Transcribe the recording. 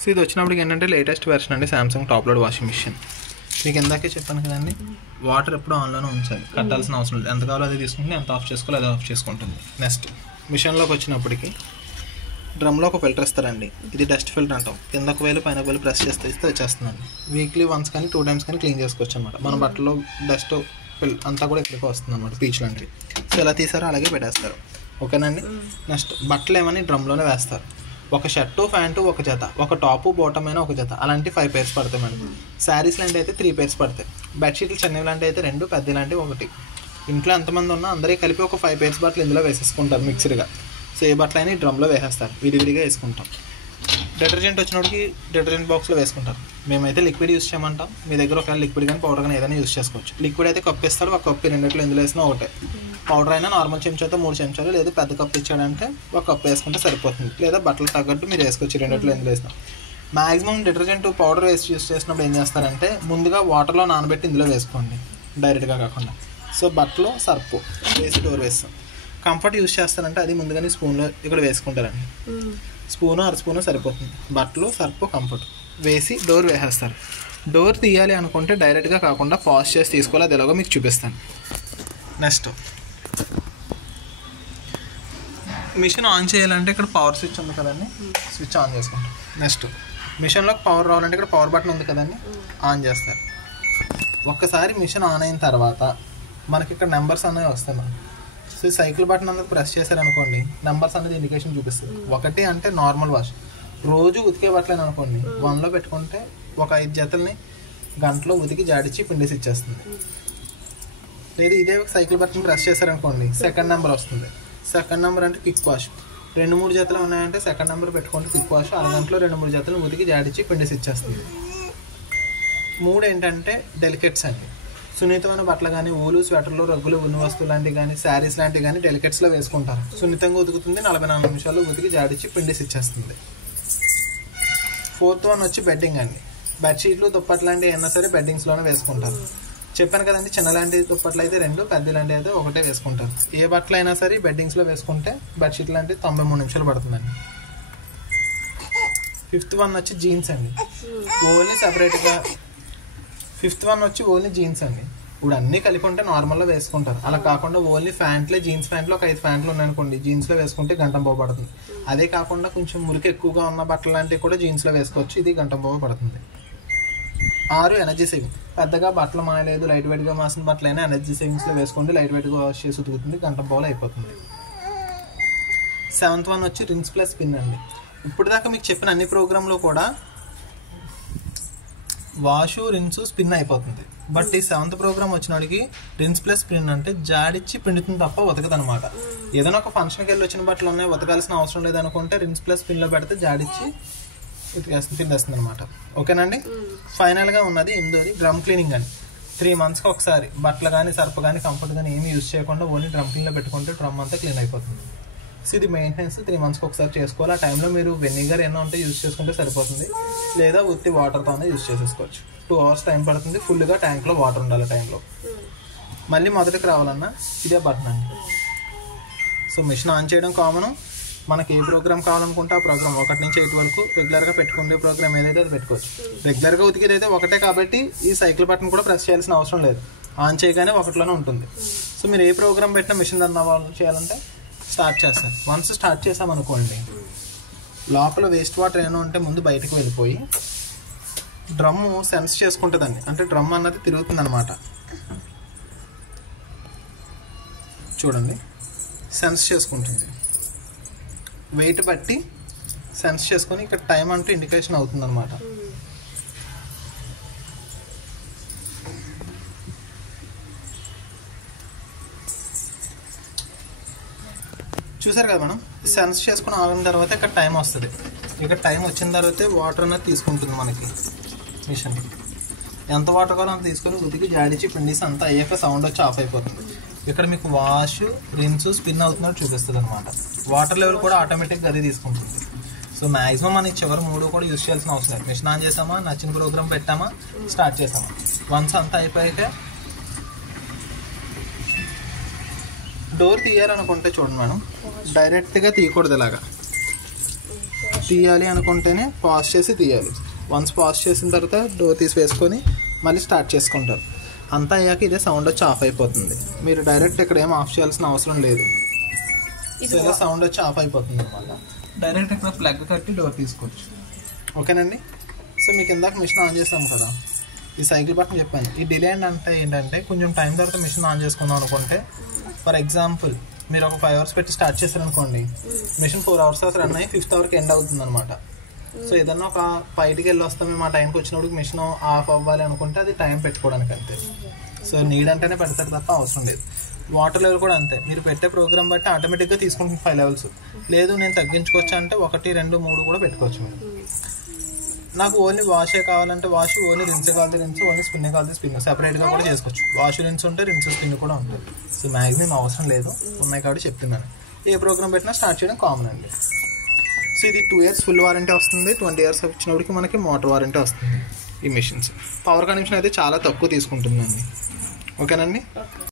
So ఇది వచ్చినప్పటికి ఏంటంటే లేటెస్ట్ వెర్షన్ అండి Samsung top load washing machine. మీకు ఇందాకే చెప్పాను కదండి, వాటర్ ఎప్పుడు ఆన్లోనే ఉంచాలి, కట్టాల్సిన అవసరం లేదు. ఎంత కావాలో అది తీసుకుంటే ఎంత ఆఫ్ చేసుకోవాలి అది ఆఫ్ చేసుకుంటుంది. నెక్స్ట్ మిషన్లోకి వచ్చినప్పటికి డ్రమ్లో ఒక ఫిల్టర్ ఇస్తారండి. ఇది డస్ట్ ఫిల్టర్ అంటాం. కిందకు వేలు పైన వేలు ప్రెస్ చేస్తే ఇస్తే వచ్చేస్తుందండి. వీక్లీ వన్స్ కానీ 2 times కానీ క్లీన్ చేసుకోవచ్చు అనమాట. మన బట్టలో డస్ట్ అంతా కూడా ఇక్కడికి వస్తుంది అనమాట, పీచ్ లాంటివి. సో ఎలా తీసారో అలాగే పెట్టేస్తారు. ఓకేనండి. నెక్స్ట్ బట్టలు ఏమని డ్రమ్లోనే వేస్తారు. ఒక షర్టు ప్యాంటు ఒక జత, ఒక టాపు బాటమ్ అయినా ఒక జత, అలాంటి 5 pairs పడతాయి మనకి. శారీస్ లాంటివి అయితే 3 pairs పడతాయి. బెడ్షీట్లు చిన్నవి లాంటివి అయితే 2, పెద్ద లాంటివి 1. ఇంట్లో ఎంతమంది ఉన్నా అందరికీ కలిపి ఒక 5 pairs బట్టలు ఇందులో వేసేసుకుంటారు మిక్స్డ్గా. సో ఏ బట్టలు అయినా డ్రమ్లో వేసేస్తారు, విడివిడిగా వేసుకుంటాం. డిటర్జెంట్ వచ్చినప్పటికి డిటర్జెంట్ బాక్స్లో వేసుకుంటారు. మేమైతే లిక్విడ్ యూస్ చేయమంటాం. మీ దగ్గర ఒకవేళ లిక్విడ్ కానీ పౌడర్ కానీ ఏదైనా యూస్ చేసుకోవచ్చు. లిక్విడ్ అయితే కప్పు ఇస్తాడు, ఒక కప్పు రెండిట్లో ఇందులో వేసినా ఒకటే. పౌడర్ అయినా నార్మల్ చెంచాతో 3 చెంచాలు, లేదా పెద్ద కప్పు ఇచ్చాడంటే ఒక కప్పు వేసుకుంటే సరిపోతుంది. లేదా బట్టలు తగ్గట్టు మీరు వేసుకోవచ్చు, రెండిట్లో ఇందులో వేసినా. మ్యాక్సిమం డిటర్జెంట్ పౌడర్ వేసి యూస్ చేసినప్పుడు ఏం చేస్తారంటే ముందుగా వాటర్లో నానబెట్టి ఇందులో వేసుకోండి, డైరెక్ట్గా కాకుండా. సో బట్టలు సర్పు వేసి డోర్ వేస్తాం. కంఫర్ట్ యూస్ చేస్తారంటే అది ముందుగానే స్పూన్లో ఇక్కడ వేసుకుంటారండి. స్పూను 1/2 స్పూను సరిపోతుంది. బట్టలు సర్పు కంఫర్ట్ వేసి డోర్ వేసేస్తారు. డోర్ తీయాలి అనుకుంటే డైరెక్ట్గా కాకుండా పాజ్ చేసి తీసుకోవాలి, అది ఎలాగో మీకు చూపిస్తాను. నెక్స్ట్ మిషన్ ఆన్ చేయాలంటే ఇక్కడ పవర్ స్విచ్ ఉంది కదండి, స్విచ్ ఆన్ చేసుకుంటాం. నెక్స్ట్ మిషన్లోకి పవర్ రావాలంటే ఇక్కడ పవర్ బటన్ ఉంది కదండి, ఆన్ చేస్తారు. ఒక్కసారి మిషన్ ఆన్ అయిన తర్వాత మనకి ఇక్కడ నెంబర్స్ అనేవి వస్తాయి మనకి. సో సైకిల్ బటన్ అనేది ప్రెస్ చేశారనుకోండి, నెంబర్స్ అనేది ఇండికేషన్ చూపిస్తుంది. 1 అంటే నార్మల్ వాష్, రోజు ఉతికే బట్టలేని అనుకోండి, 1లో పెట్టుకుంటే ఒక 5 జతల్ని గంటలో ఉతికి జాడిచ్చి పిండేసి ఇచ్చేస్తుంది. లేదు ఇదే సైకిల్ బటన్ ప్రెస్ చేశారనుకోండి, 2nd నెంబర్ వస్తుంది. 2nd నెంబర్ అంటే క్విక్ వాష్. 2-3 జతలు ఉన్నాయంటే 2nd నెంబర్ పెట్టుకుంటే క్విక్ వాష్, అరగంటలో 2-3 జతలు ఉతికి జాడిచ్చి పిండేసి ఇచ్చేస్తుంది. 3 ఏంటంటే డెలికేట్స్ అండి. సున్నితమైన బట్టలు కానీ ఊలు, స్వెటర్లు, రగ్గులు, ఉన్ని వస్తువులు లాంటివి కానీ శారీస్ లాంటివి కానీ డెలికేట్స్లో వేసుకుంటారు. సున్నితంగా ఉతుకుతుంది, 44 నిమిషాలు ఉతికి జాడిచ్చి పిండేసి ఇచ్చేస్తుంది. 4th వన్ వచ్చి బెడ్డింగ్ అండి. బెడ్షీట్లు, దుప్పట్లు లాంటివి అయినా సరే బెడ్డింగ్స్లోనే వేసుకుంటారు. చెప్పాను కదండి, చిన్న లాంటి దుప్పట్లు అయితే 2, పెద్ద లాంటివి అయితే 1 వేసుకుంటారు. ఏ బట్టలు అయినా సరే బెడ్డింగ్స్లో వేసుకుంటే బెడ్షీట్ లాంటివి 93 నిమిషాలు పడుతుందండి. 5th వన్ వచ్చి జీన్స్ అండి. ఓన్లీ సపరేట్గా 5th వన్ వచ్చి ఓన్లీ జీన్స్ అండి. ఇప్పుడు అన్నీ కలిపి ఉంటే నార్మల్గా వేసుకుంటారు. అలా కాకుండా ఓన్లీ ప్యాంట్లే, జీన్స్ ప్యాంట్లు ఒక 5 ప్యాంట్లు ఉన్నాయనుకోండి, జీన్స్లో వేసుకుంటే గంట పడుతుంది. అదే కాకుండా కొంచెం మురికి ఎక్కువగా ఉన్న బట్టలు లాంటివి కూడా జీన్స్లో వేసుకోవచ్చు, ఇది గంట పడుతుంది. 6 ఎనర్జీ సేవింగ్. పెద్దగా బట్టలు మాయలేదు, లైట్ వెయిట్గా మాసిన బట్టలైనా ఎనర్జీ సేవింగ్స్లో వేసుకోండి, లైట్ వెయిట్గా వాష్ చేసి ఉతుకుతుంది, గంట అయిపోతుంది. 7th వన్ వచ్చి రిన్స్ ప్లస్ స్పిన్ అండి. ఇప్పుడు దాకా మీకు చెప్పిన అన్ని ప్రోగ్రాంలో కూడా వాషు, రిన్స్, స్పిన్ అయిపోతుంది. బట్ ఈ 7th ప్రోగ్రామ్ వచ్చినడికి రిన్స్ ప్లస్ స్పిన్ అంటే జాడిచ్చి పిండుతుంది తప్ప ఉతకదు అనమాట. ఏదైనా ఒక ఫంక్షన్కి వెళ్ళి వచ్చిన బట్టలు ఉన్నాయి, ఉతకాల్సిన అవసరం లేదనుకుంటే రిన్స్ ప్లస్ స్పిన్లో పెడితే జాడిచ్చి పిండేస్తుంది అనమాట. ఓకేనండి. ఫైనల్గా ఉన్నది 8th డ్రమ్ క్లీనింగ్ అని. 3 monthsకి ఒకసారి బట్టలు కానీ సర్ఫ్ కానీ కంఫర్ట్ కానీ ఏమి యూజ్ చేయకుండా ఓన్లీ డ్రమ్ క్లీన్లో పెట్టుకుంటే డ్రమ్ అంతా క్లీన్ అయిపోతుంది. సో ఇది మెయింటెనెన్స్ 3 monthsకి ఒకసారి చేసుకోవాలి. ఆ టైంలో మీరు వెనిగర్ ఏమో ఉంటే యూజ్ చేసుకుంటే సరిపోతుంది, లేదా ఉత్తి వాటర్తోనే యూజ్ చేసేసుకోవచ్చు. 2 hours టైం పడుతుంది. ఫుల్గా ట్యాంక్లో వాటర్ ఉండాలి టైంలో. మళ్ళీ మొదటికి రావాలన్నా ఇదే బటన్ అండి. సో మిషన్ ఆన్ చేయడం కామన్. మనకి ఏ ప్రోగ్రామ్ కావాలనుకుంటే ఆ ప్రోగ్రామ్ 1 నుంచి 8 వరకు రెగ్యులర్గా పెట్టుకునే ప్రోగ్రామ్ ఏదైతే అది పెట్టుకోవచ్చు. రెగ్యులర్గా ఉతికేది అయితే 1 కాబట్టి ఈ సైకిల్ బటన్ కూడా ప్రెస్ చేయాల్సిన అవసరం లేదు, ఆన్ చేయగానే 1లోనే ఉంటుంది. సో మీరు ఏ ప్రోగ్రామ్ పెట్టినా మిషన్ రన్ అవ్వాలి చేయాలంటే స్టార్ట్ చేస్తారు. వన్స్ స్టార్ట్ చేసామనుకోండి, లోపల వేస్ట్ వాటర్ ఏమైనా ఉంటే ముందు బయటకు వెళ్ళిపోయి డ్రమ్ సెన్స్ చేసుకుంటుందండి. అంటే డ్రమ్ అన్నది తిరుగుతుంది అనమాట. చూడండి, సెన్స్ చేసుకుంటుంది, వెయిట్ బట్టి సెన్స్ చేసుకొని ఇక్కడ టైం అంటూ ఇండికేషన్ అవుతుంది అనమాట. చూసారు కదా మనం, సెన్స్ చేసుకుని ఆగిన తర్వాత ఇక్కడ టైం వస్తుంది. ఇక్కడ టైం వచ్చిన తర్వాతే వాటర్ అనేది తీసుకుంటుంది మనకి మిషన్. ఎంత వాటర్ కావాలో అంత తీసుకొని ఉతికి జాడిచి పిండిసి అంతా అయ్యాక సౌండ్ వచ్చి ఆఫ్ అయిపోతుంది. ఇక్కడ మీకు వాష్, రిన్స్, స్పిన్ అవుతున్నట్టు చూపిస్తుంది అనమాట. వాటర్ లెవెల్ కూడా ఆటోమేటిక్గా అది తీసుకుంటుంది. సో మ్యాక్సిమం మనకి చివరి 3 కూడా యూజ్ చేయాల్సిన అవసరం లేదు. మిషన్ ఆన్ చేసామా, నచ్చిన ప్రోగ్రామ్ పెట్టామా, స్టార్ట్ చేసామా, వన్స్ అంతా అయిపోయాక డోర్ తీయాలనుకుంటే చూడండి మేడం, డైరెక్ట్గా తీయకూడదు, ఇలాగా తీయాలి అనుకుంటేనే పాజ్ చేసి తీయాలి. వన్స్ పాజ్ చేసిన తర్వాత డోర్ తీసి వేసుకొని మళ్ళీ స్టార్ట్ చేసుకుంటారు. అంతా అయ్యాక ఇదే సౌండ్ వచ్చి ఆఫ్ అయిపోతుంది. మీరు డైరెక్ట్ ఇక్కడ ఏం ఆఫ్ చేయాల్సిన అవసరం లేదు. సో ఇలా సౌండ్ వచ్చి ఆఫ్ అయిపోతుంది అనమాట. డైరెక్ట్ ఇక్కడ ప్లగ్ కట్టి డోర్ తీసుకోవచ్చు. ఓకేనండి. సో మీకు ఇందాక మిషన్ ఆన్ చేసాం కదా, ఈ సైకిల్ బటన్ చెప్పాను. ఈ డిలే అంటే ఏంటంటే కొంచెం టైం తర్వాత మిషన్ ఆన్ చేసుకుందాం అనుకుంటే, ఫర్ ఎగ్జాంపుల్ మీరు ఒక 5 hours పెట్టి స్టార్ట్ చేశారనుకోండి, మిషన్ 4 hours తర్వాత రన్ అయ్యి 5th hourకి ఎండ్ అవుతుంది అనమాట. సో ఏదన్నా ఒక బయటికి వెళ్ళి వస్తాం మేము ఆ టైంకి వచ్చినప్పుడు మిషన్ ఆఫ్ అవ్వాలి అనుకుంటే అది టైం పెట్టుకోవడానికి అంతే. సో నీడ్ అంటేనే పెడతారు తప్ప అవసరం లేదు. వాటర్ లెవెల్ కూడా అంతే, మీరు పెట్టే ప్రోగ్రామ్ బట్టి ఆటోమేటిక్గా తీసుకుంటుంది 5 levels. లేదు నేను తగ్గించుకోవచ్చు అంటే 1, 2, 3 కూడా పెట్టుకోవచ్చు మీరు. నాకు ఓన్లీ వాషే కావాలంటే వాష్, ఓన్లీ రిన్సే కావాలంటే రిన్స్, ఓన్లీ స్పిన్నే కావాలంటే స్పిన్ సెపరేట్గా కూడా చేసుకోవచ్చు. వాష్ రిన్స్ ఉంటే రిన్స్ స్పిన్ కూడా ఉంటుంది. సో మ్యాక్సిమం అవసరం లేదు, ఉన్నాయి కాబట్టి చెప్తున్నాను. ఏ ప్రోగ్రామ్ పెట్టినా స్టార్ట్ చేయడం కామన్ అండి. సో ఇది 2 years ఫుల్ వారంటీ వస్తుంది. 20 years వచ్చినప్పటికి మనకి మోటార్ వారంటీ వస్తుంది. ఈ మిషన్స్ పవర్ కనెక్షన్ అయితే చాలా తక్కువ తీసుకుంటుందండి. ఓకేనండి.